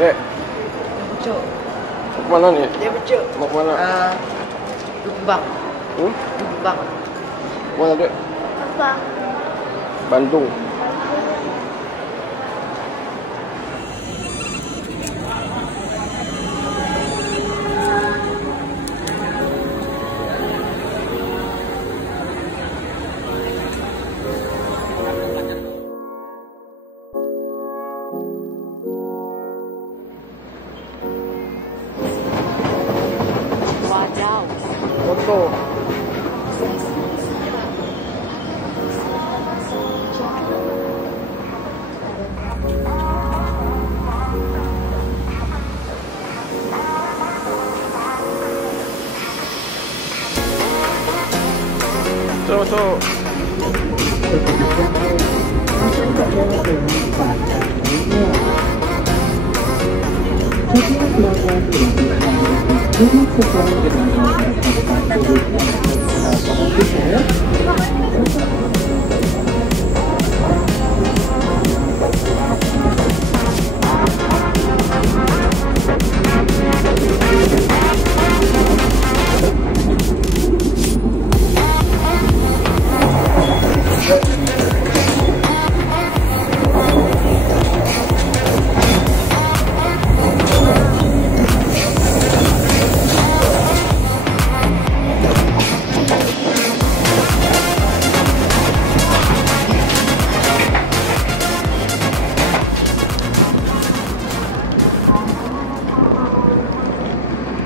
Dek. Pucuk. Mau mana ni? Dia pucuk. Mau mana? Lubang. Lubang. Mana dek? Apa? Bandung. Wadaw. Foto. Masuk.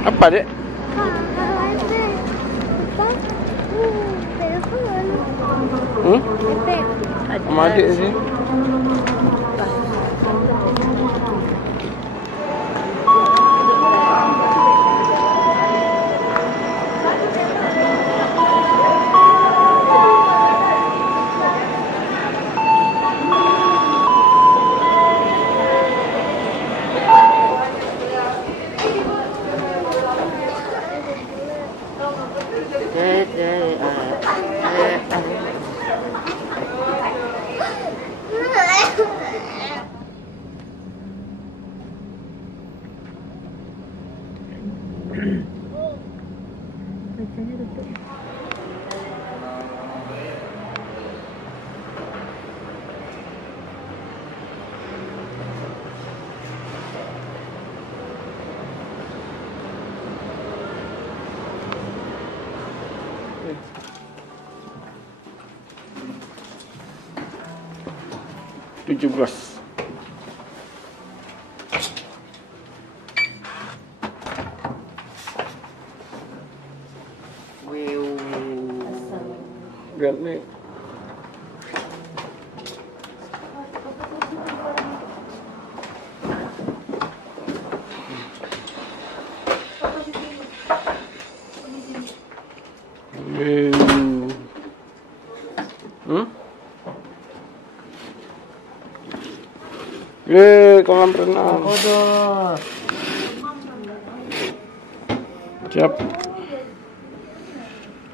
Apa dek? Sama adik sih. Tujuh belas. Lihat nih. Kolam renang.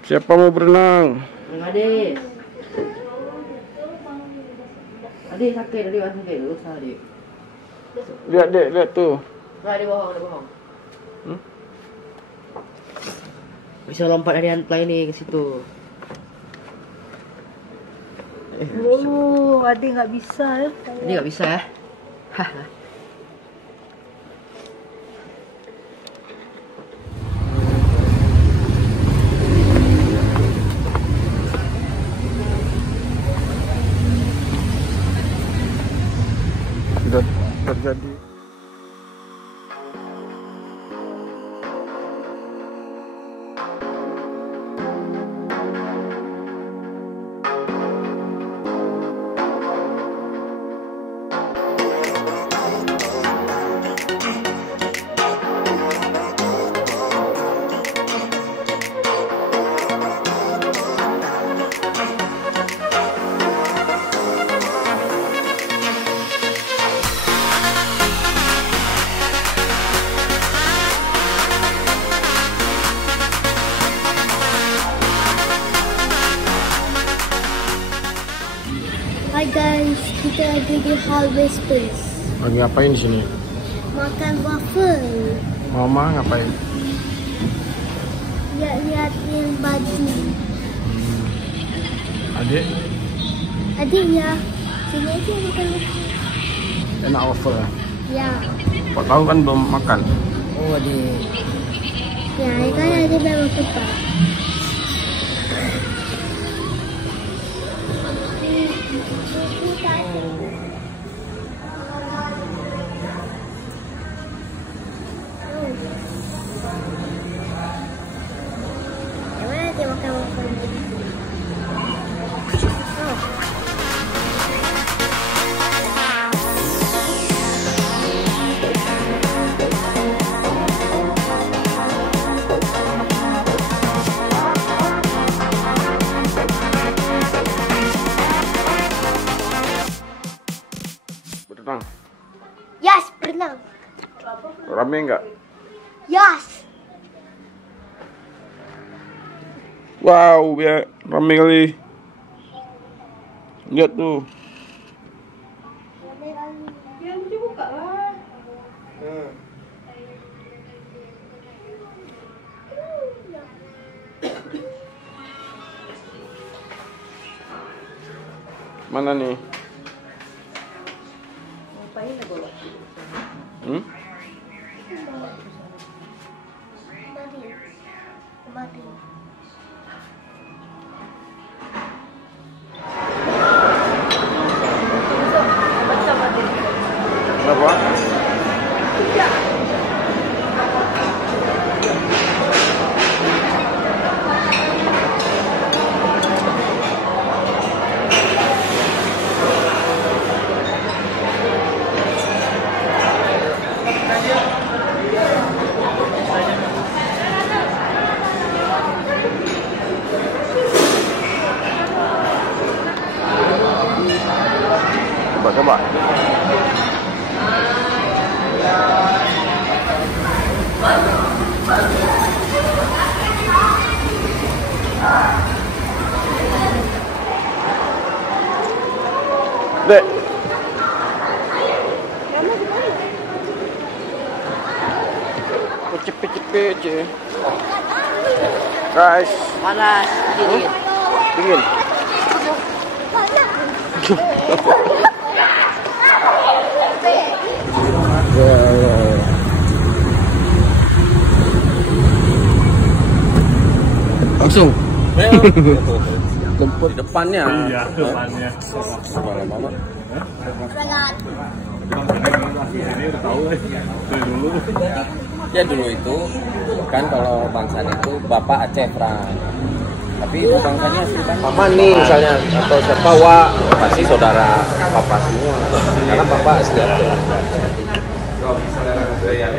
Siapa mau berenang? Adik. Adik sakit, adik sakit. Usah adik. Lihat dek, lihat tuh. Nah, dia bohong. Bisa lompat dari lantai ini ke situ. Adik nggak bisa ya. Adik nggak bisa ya. Sudah terjadi. Hai guys, kita lagi di Harvest Place. Lagi ngapain di sini? Makan waffle. Mama ngapain? Lihat-liatin baju. Adik? Adik ya. Sini aja makan waffle. Enak waffle ya? Ya. Kok tahu kan belum makan? Oh, adik. Ya, ini kan adik baru cepat. Gimana dia makan waffle? Berenang. Yes, berenang. Rame nggak? Yes. Wow, ya rame kali. Lihat tuh. Mana nih? Hmm? Mati. Kenapa? Coba. Dek. Cepet. Guys, Panas, dingin. dingin. Langsung. Di depannya. Iya, depannya. Lama-lama. Ini udah tahu dari dulu. Ya dulu itu kan kalau Bangsan itu Bapak Aceh Fran. Tapi itu bangsanya asli Bangsan. Paman nih misalnya atau siapa Wak, pasti saudara Papa semua. Karena Papa asli Aceh. Kalau saudara saya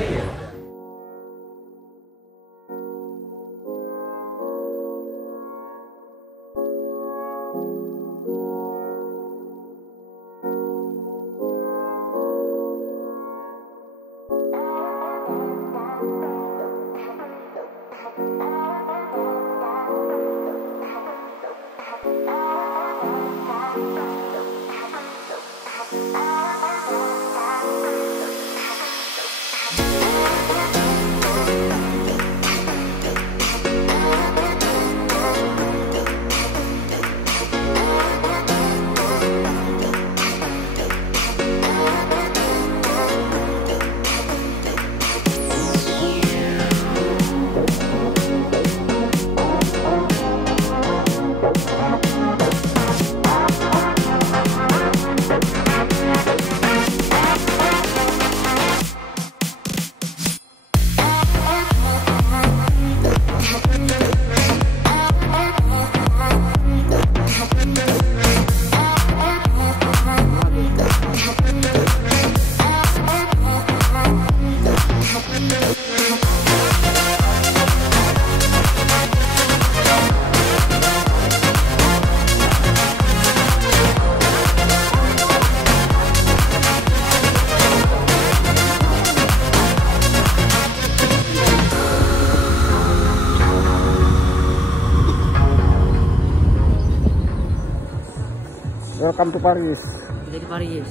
Welcome to Paris. Kita di Paris.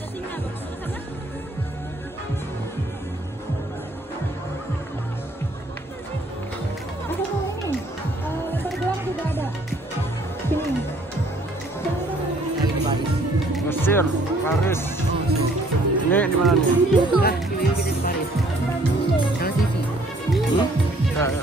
Paris. Ini di mana nih? Nah, ini kita di Paris. Salah sisi. Ya, ya.